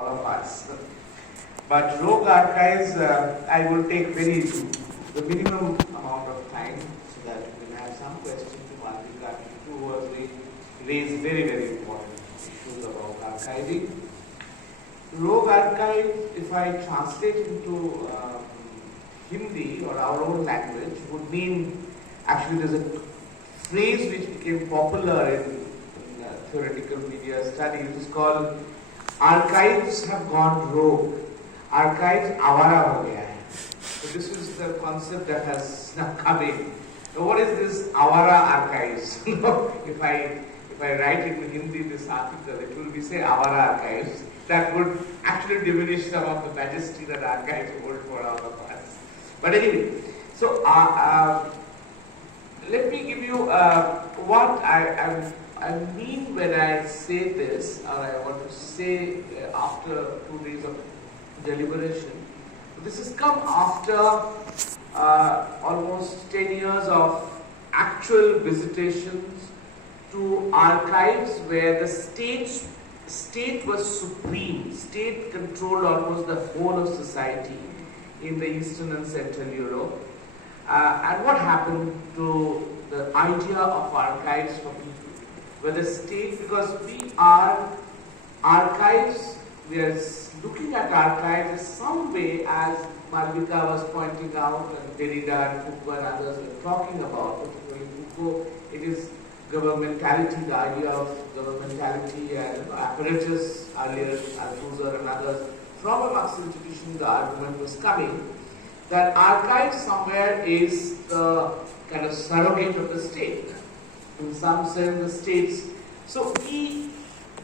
all of us. But rogue archives, I will take the minimum amount of time so that we can have some questions to Malvika to raise very, very important issues about archiving. Rogue archive, if I translate into Hindi or our own language, would mean, actually there's a phrase which became popular in theoretical media studies. It's called archives have gone rogue. Archives avara ho gaya hai. So this is the concept that has now come in. So what is this avara archives? if I write it in Hindi this article, it will be say avara archives. That would actually diminish some of the majesty that archives hold for all of us. But anyway, so let me give you what I mean when I say this, or I want to say after 2 days of deliberation. This has come after almost 10 years of actual visitations to archives where the state was supreme. State controlled almost the whole of society in the Eastern and Central Europe. And what happened to the idea of archives for people? Where the state, because we are archives, we are looking at archives in some way, as Malvika was pointing out, and Derrida and Foucault and others were talking about, particularly Foucault, it is governmentality, the idea of governmentality and apparatus, earlier Althusser and others. From a Marxist institution, the argument was coming that archives somewhere is the kind of surrogate of the state. In some sense, the states. So we,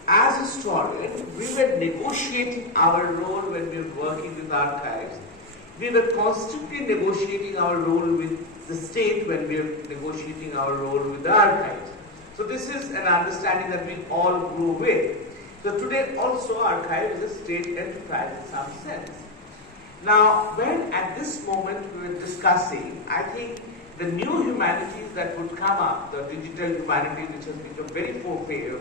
as historians, we were negotiating our role when we were working with archives. We were constantly negotiating our role with the state when we were negotiating our role with the archives. So this is an understanding that we all grew with. So today also archive is a state enterprise in some sense. Now, when at this moment we were discussing, I think the new humanities that would come up, the digital humanities which has become very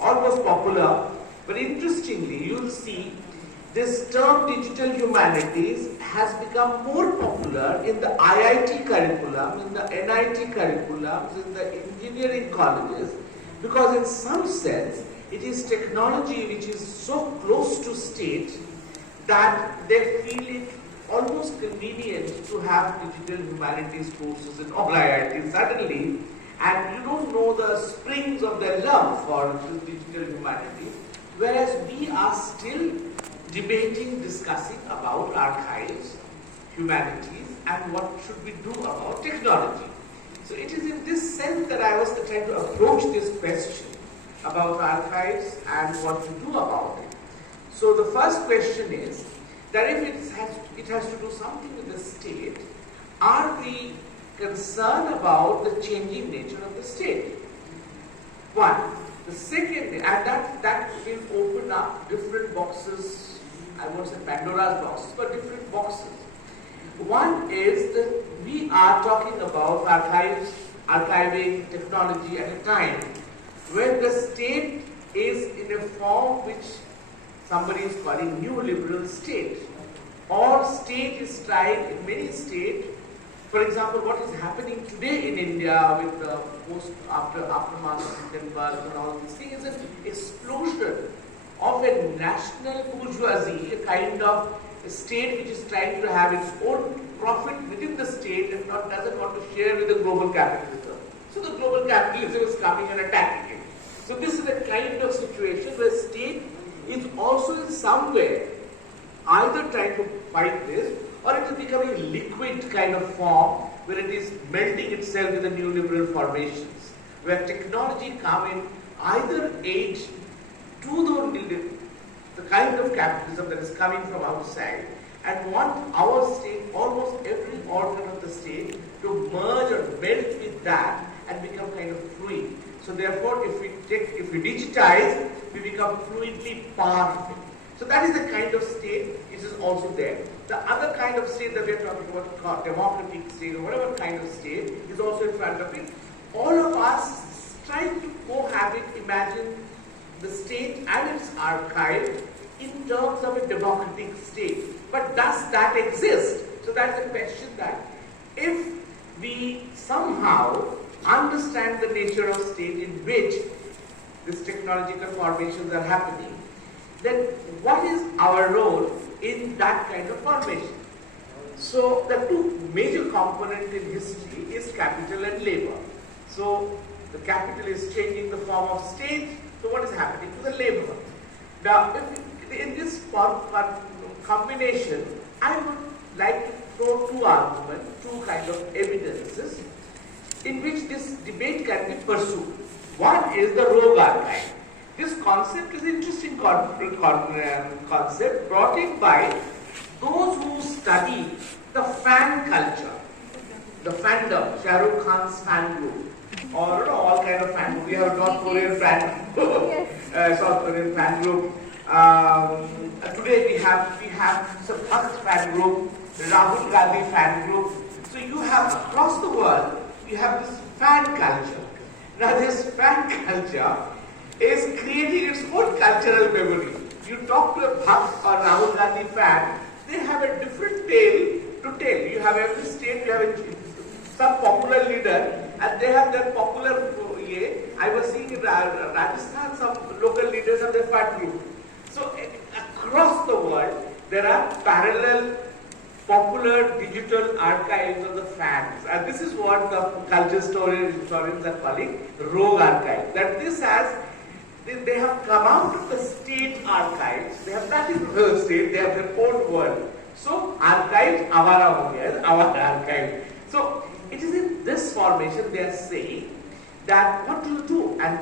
almost popular, but interestingly you'll see this term digital humanities has become more popular in the IIT curriculum, in the NIT curriculums, in the engineering colleges, because in some sense it is technology which is so close to state that they feel it almost convenient to have digital humanities courses in all IITs suddenly, and you don't know the springs of their love for digital humanities, whereas we are still debating, discussing about archives, humanities, and what should we do about technology. So it is in this sense that I was trying to approach this question about archives and what to do about it. So the first question is that if it has to do something with the state, are we concerned about the changing nature of the state? One. The second, and that will open up different boxes, I won't say Pandora's boxes, but different boxes. One is that we are talking about archiving technology at a time when the state is in a form which somebody is calling neoliberal state, or state is trying in many states. For example, what is happening today in India with the aftermath of Hindenburg and all these things is an explosion of a national bourgeoisie, a kind of a state which is trying to have its own profit within the state and doesn't want to share with the global capitalism. So the global capitalism is coming and attacking it. So this is a kind of situation where state is also in some way either trying to fight this, or it is becoming a liquid kind of form where it is melting itself with the neoliberal formations, where technology come in either aid to the kind of capitalism that is coming from outside and want our state, almost every organ of the state, to merge or melt with that and become kind of fluid. So therefore, if we digitize, we become fluidly part of it. So that is the kind of state which is also there. The other kind of state that we are talking about, called democratic state or whatever kind of state, is also in front of it. All of us trying to cohabit, imagine the state and its archive in terms of a democratic state. But does that exist? So that's the question, that if we somehow understand the nature of state in which these technological formations are happening, then what is our role in that kind of formation? So the two major components in history is capital and labor. So the capital is changing the form of state. So what is happening to the labor? Now, in this combination, I would like to throw two arguments, two kind of evidences in which this debate can be pursued. One is the rogue archive. This concept is an interesting concept brought in by those who study the fan culture, the fandom, Shah Rukh Khan's fan group, or all kind of fan group. We have North Korean fan group, South Korean fan group. Today we have some Bharat fan group, Rahul Gandhi fan group. So you have across the world, you have this fan culture. Now this fan culture is creating its own cultural memory. You talk to a Bharat or Rahul Gandhi fan, they have a different tale to tell. You have every state, you have some popular leader, and they have their popular. I was seeing in Rajasthan some local leaders have their fan group. So across the world, there are parallel popular digital archives of the fans, and this is what the culture historians are calling rogue archive. That this has, they have come out of the state archives. They have nothing to do with the state. They have their own world. So archives, Avara ho gaya, our archive. So it is in this formation they are saying that what do you do? And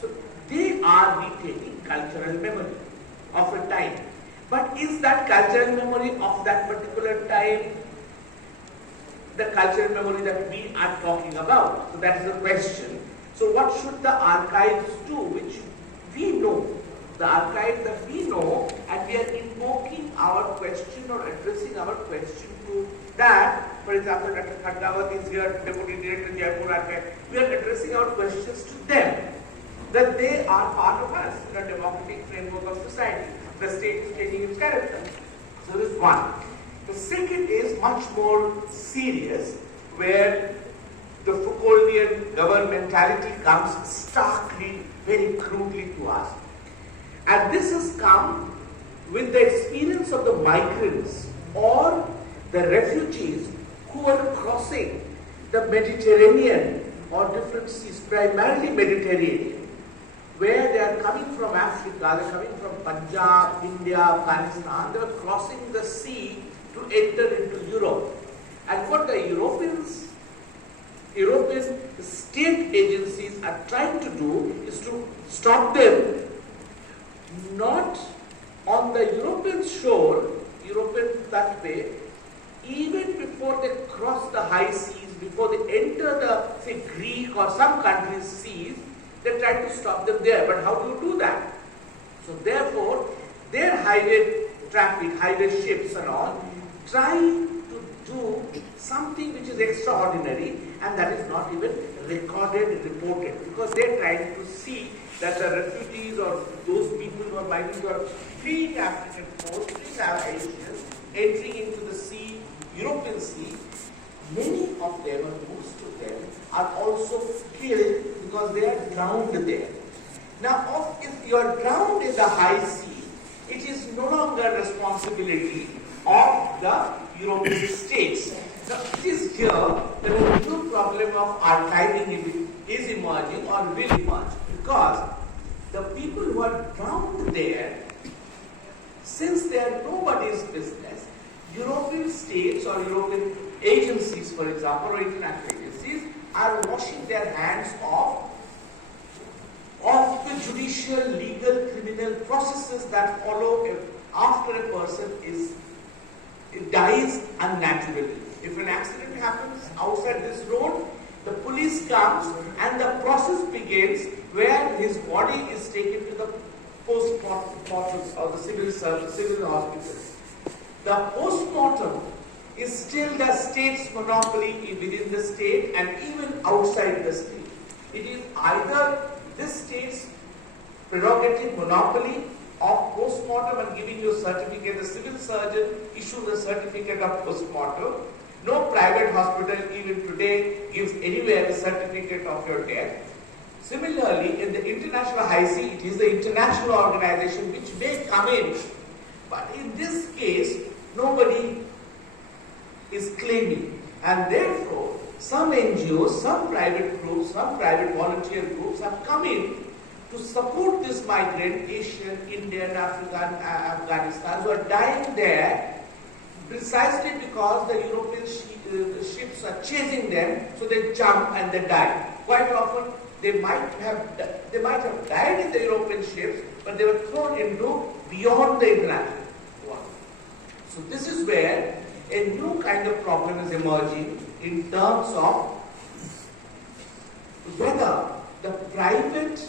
so they are retaining cultural memory of a time. But is that cultural memory of that particular time the cultural memory that we are talking about? So that is the question. So what should the archives do, which we know? The archives that we know, and we are invoking our question or addressing our question to that. For example, Dr. Khandawat is here, Deputy Director Jaipur Archive. We are addressing our questions to them, that they are part of us in a democratic framework of society. The state is changing its character. So this is one. The second is much more serious, where the Foucauldian governmentality comes starkly, very crudely to us. And this has come with the experience of the migrants or the refugees who are crossing the Mediterranean or different seas, primarily Mediterranean, where they are coming from Africa, they are coming from Punjab, India, Afghanistan. They are crossing the sea to enter into Europe. And what the European state agencies are trying to do is to stop them, not on the European shore, European that way, even before they cross the high seas, before they enter the, say, Greek or some countries' seas, they try to stop them there. But how do you do that? So therefore, their highway traffic, highway ships and all, try to do something which is extraordinary, and that is not even recorded, reported, because they are trying to see that the refugees or those people who are migrants who are fleeing African coast, fleeing Asians, entering into the sea, European Sea, many of them, or most of them, are also killed because they are drowned there. Now, if you are drowned in the high sea, it is no longer responsibility of the European states. Now, it is here that a new problem of archiving is emerging or will emerge, because the people who are drowned there, since they are nobody's business, European states or European agencies, for example, or international agencies, are washing their hands of the judicial, legal, criminal processes that follow after a person dies unnaturally. If an accident happens outside this road, the police comes and the process begins where his body is taken to the post-mortem or the civil hospitals. The post-mortem is still the state's monopoly within the state and even outside the state. It is either this state's prerogative, monopoly of post-mortem and giving you a certificate. The civil surgeon issues a certificate of post-mortem. No private hospital even today gives anywhere the certificate of your death. Similarly, in the international HIC, it is the international organization which may come in, but in this case, nobody is claiming. And therefore, some NGOs, some private groups, some private volunteer groups have come in to support this migrant, Asian, Indian, African, Afghanistan, who are dying there precisely because the European ships are chasing them, so they jump and they die. Quite often, they might have died in the European ships, but they were thrown into beyond the international water. So this is where a new kind of problem is emerging in terms of whether the private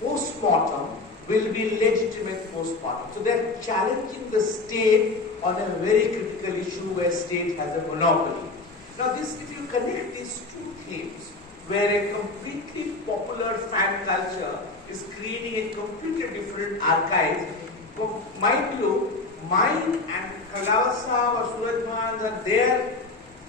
post-mortem will be legitimate post-mortem. So they're challenging the state on a very critical issue where state has a monopoly. Now this, if you connect these two themes, where a completely popular fan culture is creating a completely different archive, mind you, mine and Kalawasa or Surajman's and their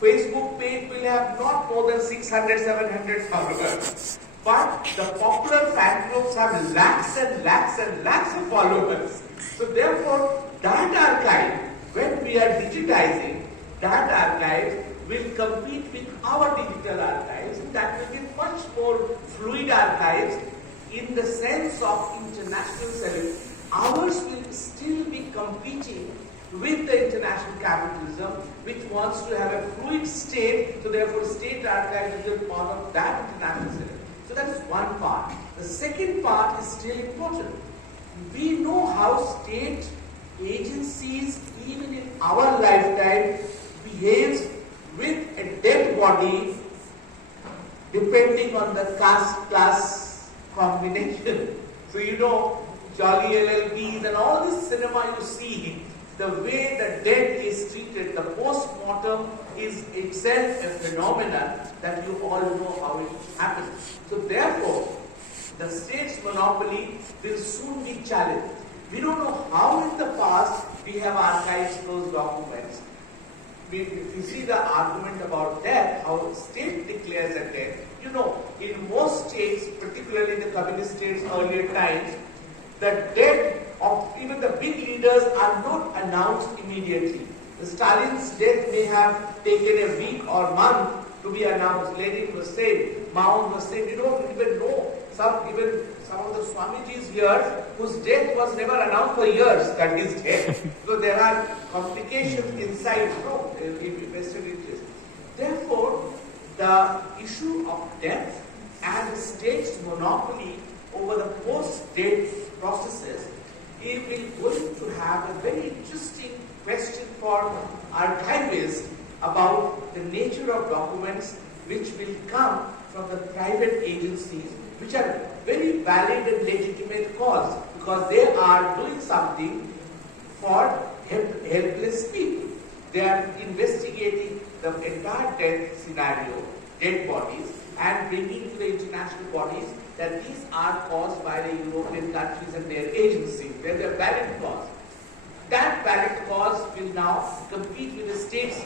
Facebook page will have not more than 600, 700 followers. But the popular fan groups have lakhs and lakhs and lakhs of followers. So therefore, that archive, when we are digitizing, that archive will compete with our digital archives, and that will be much more fluid archives in the sense of international selling. Ours will still be competing with the international capitalism, which wants to have a fluid state, so therefore state archives is a part of that international selling. So that is one part. The second part is still important. We know how state agencies, even in our lifetime, behaves with a dead body depending on the caste-class combination. So you know, Jolly LLBs and all this cinema you see, the way the dead is treated, the post-mortem is itself a phenomenon that you all know how it happens. So therefore, the state's monopoly will soon be challenged. We don't know how in the past we have archived those documents. If you see the argument about death, how state declares a death, you know, in most states, particularly in the communist states earlier times, the death of even the big leaders are not announced immediately. The Stalin's death may have taken a week or month to be announced. Lenin was saying, Mao was saying, we don't even know. Some of the Swamijis here, whose death was never announced for years, that is dead. So there are complications inside, in vested interest. Therefore, the issue of death and the state's monopoly over the post-death processes is going to have a very interesting question for archivists about the nature of documents which will come from the private agencies, which are very valid and legitimate cause, because they are doing something for helpless people. They are investigating the entire death scenario, dead bodies, and bringing to the international bodies that these are caused by the European countries and their agencies. They are valid cause. That valid cause will now compete with the state's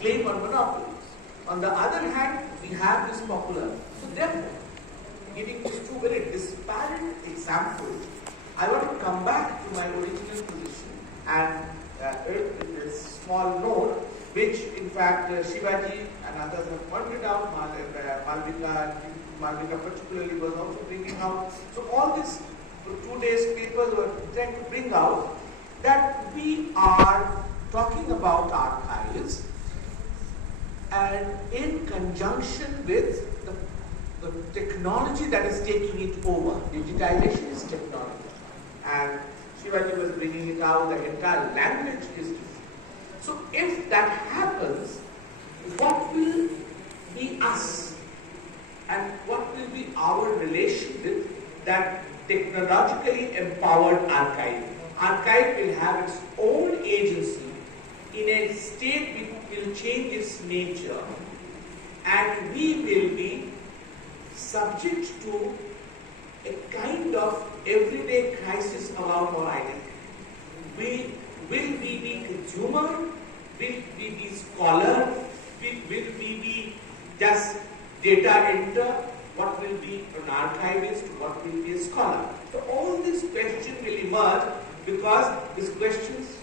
claim on monopolies. On the other hand, we have this popular. So therefore, giving these two very disparate examples, I want to come back to my original position and with a small note, which in fact Shivaji and others have pointed out, Malvika particularly was also bringing out. So all these 2 days papers were trying to bring out that we are talking about archives, and in conjunction with the technology that is taking it over. Digitization is technology. And Shivaji was bringing it out, the entire language is different. So if that happens, what will be us? And what will be our relation with that technologically empowered archive? Archive will have its own agency in a state which will change its nature, and we will be subject to a kind of everyday crisis about our identity. Will we be consumer? Will we be scholar? Will we be just data enter? What will be an archivist? What will be a scholar? So all these questions will emerge because these questions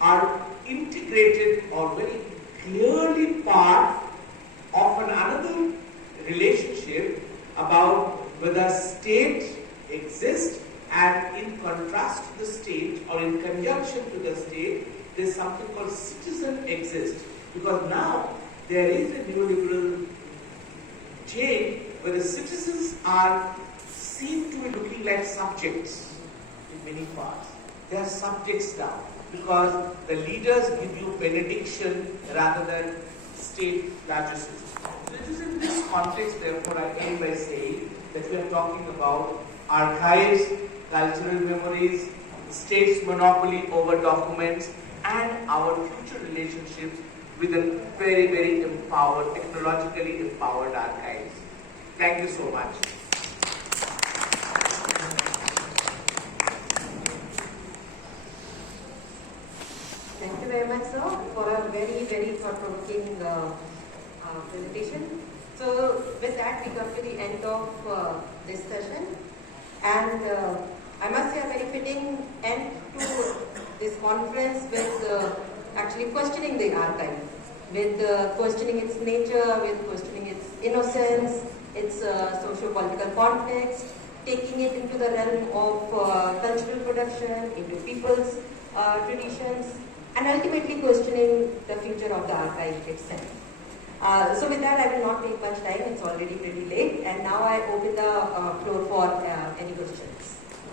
are integrated or very clearly part of another relationship about whether state exists, and in contrast to the state or in conjunction to the state, there is something called citizen exists. Because now there is a neoliberal change where the citizens are seem to be looking like subjects in many parts. They are subjects now because the leaders give you benediction rather than state largesses. So it is in this context, therefore, I end by saying that we are talking about archives, cultural memories, state's monopoly over documents, and our future relationships with a very, very empowered, technologically empowered archives. Thank you so much. Thank you very much, sir, for a very, very thought-provoking presentation. So, with that, we come to the end of this session. And I must say a very fitting end to this conference with actually questioning the archive, with questioning its nature, with questioning its innocence, its socio-political context, taking it into the realm of cultural production, into people's traditions, and ultimately questioning the future of the archive itself. So with that, I will not take much time. It's already pretty late. And now I open the floor for any questions.